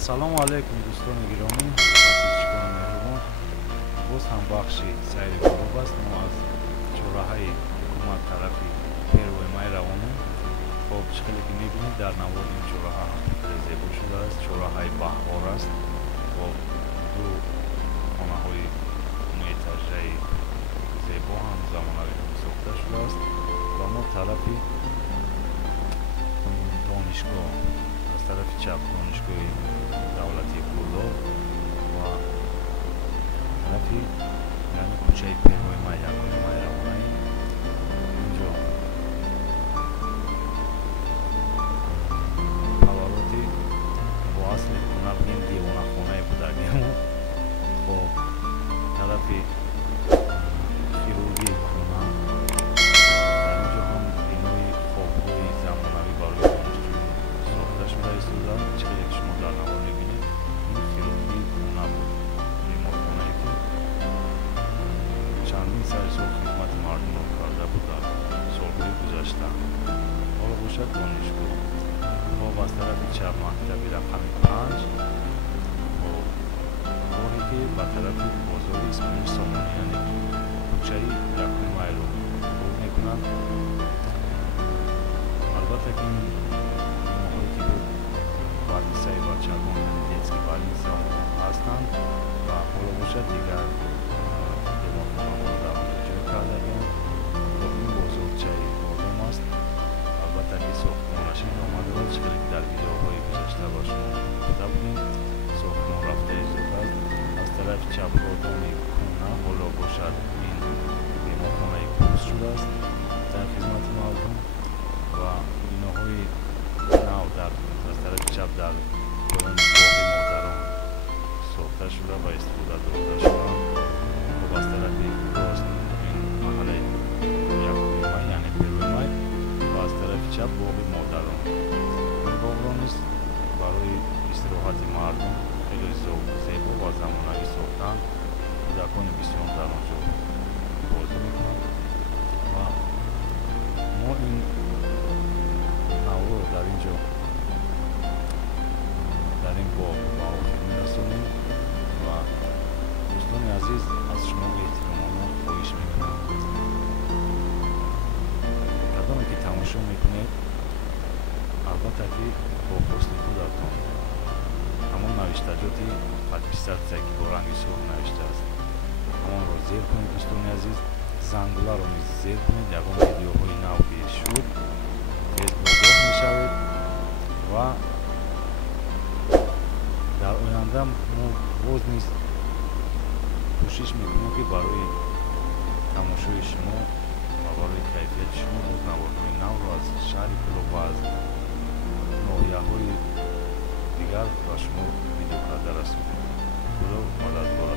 ассалому алайкум дӯстони гиромӣ, подписчикони меҳрубон. боз ҳам бахши сайри гуроб аст. мо аз чораҳаи ҳукумат тарафи первои май равонем. хоб чӣ хеле ки мебинед дар навор ин чораҳа зебо шудааст. чораҳаи баҳор аст бо ду хонаҳои муэтажаи зебо ҳам замонавӣ сохта шудааст ва мо тарафи донишгоҳ аз тарафи чап донишгоҳи давлатии пурдо ва тарафи яъне кӯчаи первои май якуми май равонаем. инҷо ҳавороти бо асли хона бигем девонахонае будагем. хоб тарафи хирургии кӯна дар инҷо ҳам бинои хобҳои замонавӣ барои донишҷӯӣ сохта шуда истоданд. чӣ хеле ки шумо дар навор мебинед ин хирургии кӯна буд, беморхонае ки чандин сари сол хидмати мардумро карда буд дар солҳои гузашта. ҳоло бошад донишгоҳ. хоб аз тарафи чап мактаби рақами 5 бо роҳе ки ба тарафи бозори исмоил сомонӣ яъне кӯчаи якуми майро рух мекунад. албатта ки ин биноҳое ки бо барлисаи бачагон яъне детский больница ҳастанд ва ҳоло бошад дигар беморхонаҳоро дар онҷо ҷой кардагиам. ин бозорчаи одом аст. албатта ки сохтмонаш идома дорад. чӣ хеле ки дар видеоҳои гузашта ба шумо гуфта будем, сохтмон рафта изода аст. аз тарафи чап родони кӯна ҳоло бошад ин беморхонаи курс шудааст дар хизмати мардум ва биноҳои нав аз тарафи чап дар поёни боғи модарон сохта шуда ва истифода дода шуданд. хоб аз тарафи рост ин маҳаллаи якуми май яъне первои май ва аз тарафи чап боғи модарон. ин боғро низ барои истироҳати мардум хеле зебо ва замонавӣ сохтаанд. кӯдакони бисёр дар онҷо бозӣ мекунанд ва мо ин навро дар инҷо дар ин боғ ба охир мерасонем ва дӯстони азиз аз шумо эҳтиромона хоҳиш мекунам ягоне ки тамошо мекунед албатта ки бо хости худатон ҳамон навиштаҷоти подписатсия ки бо ранги сурх навиштааст ҳамонро зер кунед. дӯстони азиз зангуларо низ зер кунед. ягон видеоҳои нав ки шуд тез огоҳ мешавед ва дар оянда мо боз низ кӯшиш мекунем ки барои тамошои шумо ва барои кайфияти шумо боз наворҳои навро аз шаҳри кӯлоб ва аз ноҳияҳои дигар ба шумо видео карда расонем. худо мададбор